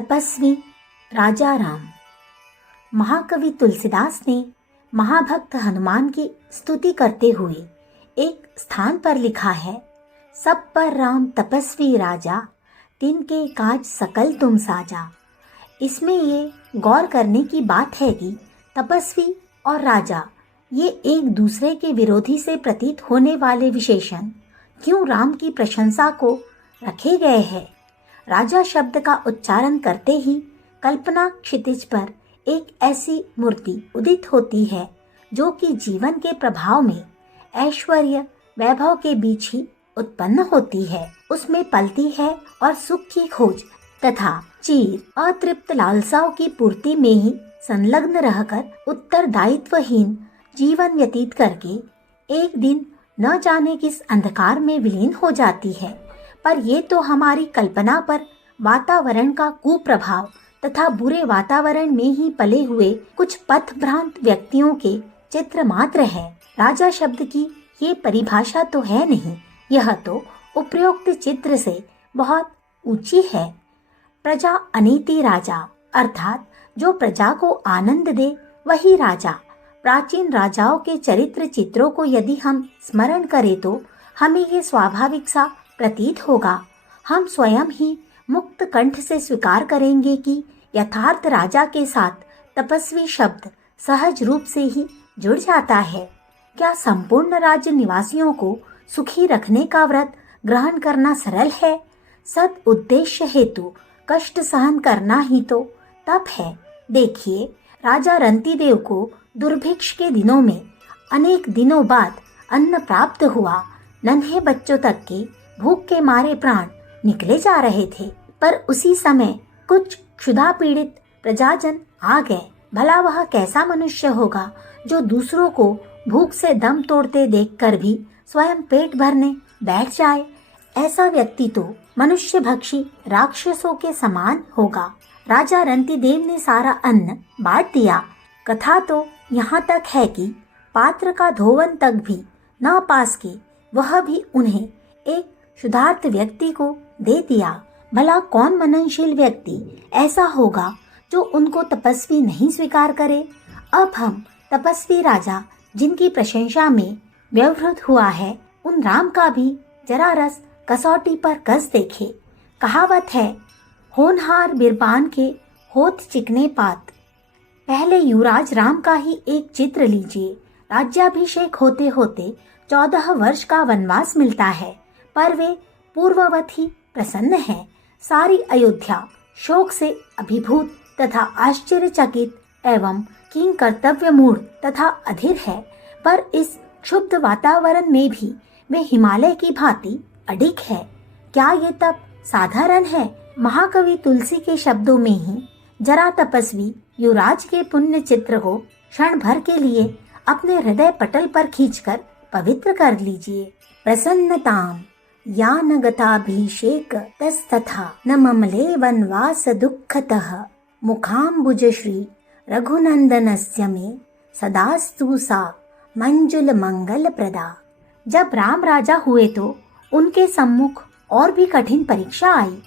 तपस्वी राजा राम। महाकवि तुलसीदास ने महाभक्त हनुमान की स्तुति करते हुए एक स्थान पर लिखा है, सब पर राम तपस्वी राजा, तिनके काज सकल तुम साजा। इसमें ये गौर करने की बात है कि तपस्वी और राजा ये एक दूसरे के विरोधी से प्रतीत होने वाले विशेषण क्यों राम की प्रशंसा को रखे गए हैं। राजा शब्द का उच्चारण करते ही कल्पना क्षितिज पर एक ऐसी मूर्ति उदित होती है जो कि जीवन के प्रभाव में ऐश्वर्य वैभव के बीच ही उत्पन्न होती है। उसमें पलती है और सुख की खोज तथा चीर अतृप्त लालसाओं की पूर्ति में ही संलग्न रहकर उत्तरदायित्वहीन जीवन व्यतीत करके एक दिन न जाने किस अंधकार में विलीन हो जाती है। पर ये तो हमारी कल्पना पर वातावरण का कुप्रभाव तथा बुरे वातावरण में ही पले हुए कुछ पथभ्रांत व्यक्तियों के चित्र मात्र है। राजा शब्द की ये परिभाषा तो है नहीं, यह तो उपरोक्त चित्र से बहुत ऊंची है। प्रजा अनीति राजा, अर्थात जो प्रजा को आनंद दे वही राजा। प्राचीन राजाओं के चरित्र चित्रों को यदि हम स्मरण करें तो हमें ये स्वाभाविक सा प्रतीत होगा। हम स्वयं ही मुक्त कंठ से स्वीकार करेंगे कि यथार्थ राजा के साथ तपस्वी शब्द सहज रूप से ही जुड़ जाता है। क्या संपूर्ण राज्य निवासियों को सुखी रखने का व्रत ग्रहण करना सरल है? सद उद्देश्य हेतु कष्ट सहन करना ही तो तप है। देखिए, राजा रंतिदेव को दुर्भिक्ष के दिनों में अनेक दिनों बाद अन्न प्राप्त हुआ। नन्हे बच्चों तक के भूख के मारे प्राण निकले जा रहे थे, पर उसी समय कुछ क्षुधा पीड़ित प्रजाजन आ गए। भला वह कैसा मनुष्य होगा जो दूसरों को भूख से दम तोड़ते देखकर भी स्वयं पेट भरने बैठ जाए। ऐसा व्यक्ति तो मनुष्य भक्षी राक्षसों के समान होगा। राजा रंतिदेव ने सारा अन्न बांट दिया। कथा तो यहाँ तक है कि पात्र का धोवन तक भी न पास के वह भी उन्हें एक क्षुधार्त व्यक्ति को दे दिया। भला कौन मननशील व्यक्ति ऐसा होगा जो उनको तपस्वी नहीं स्वीकार करे। अब हम तपस्वी राजा जिनकी प्रशंसा में व्यवहृत हुआ है, उन राम का भी जरा रस कसौटी पर कस देखे। कहावत है, होनहार बिरबान के होत चिकने पात। पहले युवराज राम का ही एक चित्र लीजिए। राज्याभिषेक होते होते 14 वर्ष का वनवास मिलता है, पर वे पूर्ववत ही प्रसन्न है। सारी अयोध्या शोक से अभिभूत तथा आश्चर्यचकित एवं किंग कर्तव्य मूढ़ तथा अधीर है। पर इस क्षुब्ध वातावरण में भी वे हिमालय की भांति अडिग है। क्या ये तप साधारण है? महाकवि तुलसी के शब्दों में ही जरा तपस्वी युवराज के पुण्य चित्र को क्षण भर के लिए अपने हृदय पटल पर खींचकर पवित्र कर लीजिए। प्रसन्नताम या न गताभिषेक तस्तथा न ममले वनवास दुःखतः मुखाम्बुज श्री रघुनंदनस्य मे सदास्तु सा मंजुल मंगल प्रदा। जब राम राजा हुए तो उनके सम्मुख और भी कठिन परीक्षा आई।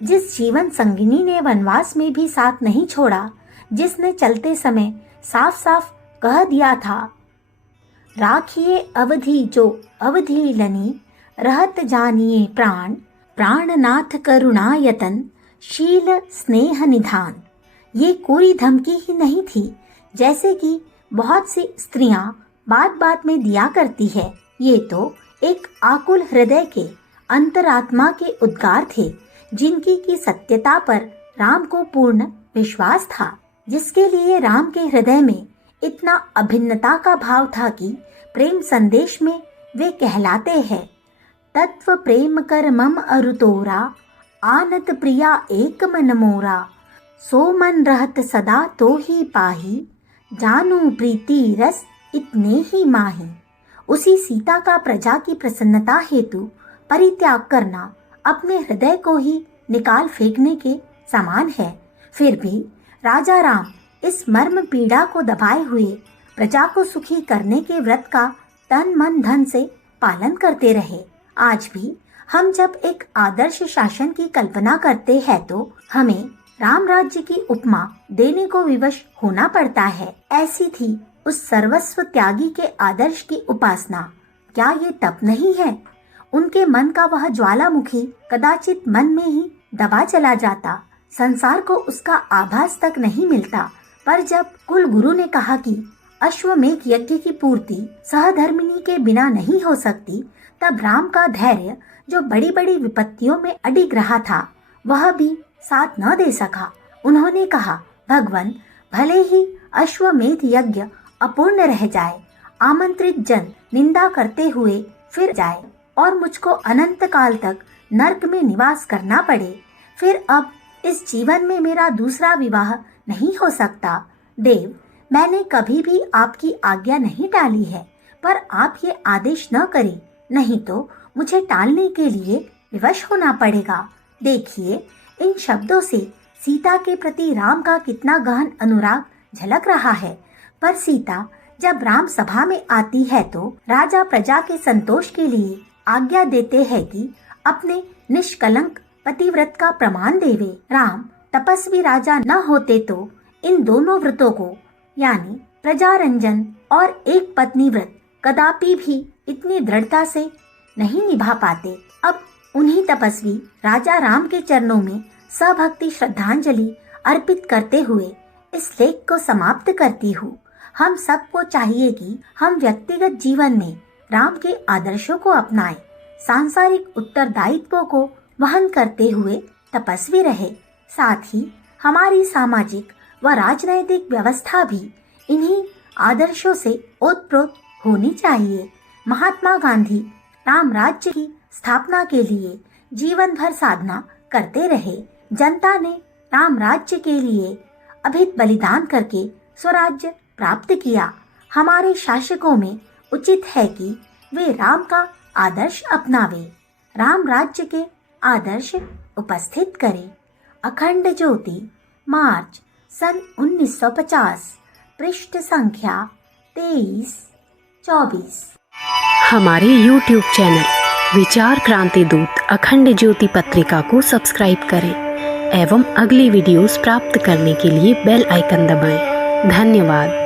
जिस जीवन संगिनी ने वनवास में भी साथ नहीं छोड़ा, जिसने चलते समय साफ साफ कह दिया था, राखिए अवधि जो अवधि लनी, रहत जानिए प्राण, प्राणनाथ करुणायतन, शील स्नेह निधान। ये कोई धमकी ही नहीं थी जैसे कि बहुत सी स्त्रियां बात बात में दिया करती है। ये तो एक आकुल हृदय के अंतरात्मा के उद्गार थे, जिनकी की सत्यता पर राम को पूर्ण विश्वास था, जिसके लिए राम के हृदय में इतना अभिन्नता का भाव था कि प्रेम संदेश में वे कहलाते हैं, तत्व प्रेम कर मम अरुतोरा, आनत प्रिया एक मन मोरा, सो मन रहत सदा तो ही पाही, जानू प्रीति रस इतने ही माही। उसी सीता का प्रजा की प्रसन्नता हेतु परित्याग करना अपने हृदय को ही निकाल फेंकने के समान है। फिर भी राजा राम इस मर्म पीड़ा को दबाए हुए प्रजा को सुखी करने के व्रत का तन मन धन से पालन करते रहे। आज भी हम जब एक आदर्श शासन की कल्पना करते हैं तो हमें राम राज्य की उपमा देने को विवश होना पड़ता है। ऐसी थी उस सर्वस्व त्यागी के आदर्श की उपासना। क्या ये तप नहीं है? उनके मन का वह ज्वालामुखी कदाचित मन में ही दबा चला जाता, संसार को उसका आभास तक नहीं मिलता। पर जब कुल गुरु ने कहा कि अश्वमेध यज्ञ की पूर्ति सहधर्मिणी के बिना नहीं हो सकती, तब राम का धैर्य, जो बड़ी बड़ी विपत्तियों में अडिग रहा था, वह भी साथ न दे सका। उन्होंने कहा, भगवान, भले ही अश्वमेध यज्ञ अपूर्ण रह जाए, आमंत्रित जन निंदा करते हुए फिर जाए और मुझको अनंत काल तक नरक में निवास करना पड़े, फिर अब इस जीवन में मेरा दूसरा विवाह नहीं हो सकता। देव, मैंने कभी भी आपकी आज्ञा नहीं टाली है, पर आप ये आदेश न करें, नहीं तो मुझे टालने के लिए विवश होना पड़ेगा। देखिए, इन शब्दों से सीता के प्रति राम का कितना गहन अनुराग झलक रहा है। पर सीता जब राम सभा में आती है तो राजा प्रजा के संतोष के लिए आज्ञा देते हैं कि अपने निष्कलंक पतिव्रत का प्रमाण देवे। राम तपस्वी राजा न होते तो इन दोनों व्रतों को, यानी प्रजारंजन और एक पत्नी व्रत, कदापि भी इतनी दृढ़ता से नहीं निभा पाते। अब उन्हीं तपस्वी राजा राम के चरणों में सभक्ति श्रद्धांजलि अर्पित करते हुए इस लेख को समाप्त करती हूँ। हम सबको चाहिए कि हम व्यक्तिगत जीवन में राम के आदर्शों को अपनाएं, सांसारिक उत्तरदायित्वों को वहन करते हुए तपस्वी रहे। साथ ही हमारी सामाजिक व राजनैतिक व्यवस्था भी इन्हीं आदर्शों से ओतप्रोत होनी चाहिए। महात्मा गांधी राम राज्य की स्थापना के लिए जीवन भर साधना करते रहे। जनता ने राम राज्य के लिए अभित बलिदान करके स्वराज्य प्राप्त किया। हमारे शासकों में उचित है कि वे राम का आदर्श अपनावे, राम राज्य के आदर्श उपस्थित करें। अखंड ज्योति, मार्च सन 1950, पृष्ठ संख्या 23-24। हमारे YouTube चैनल विचार क्रांति दूत अखंड ज्योति पत्रिका को सब्सक्राइब करें एवं अगली वीडियोस प्राप्त करने के लिए बेल आइकन दबाएं। धन्यवाद।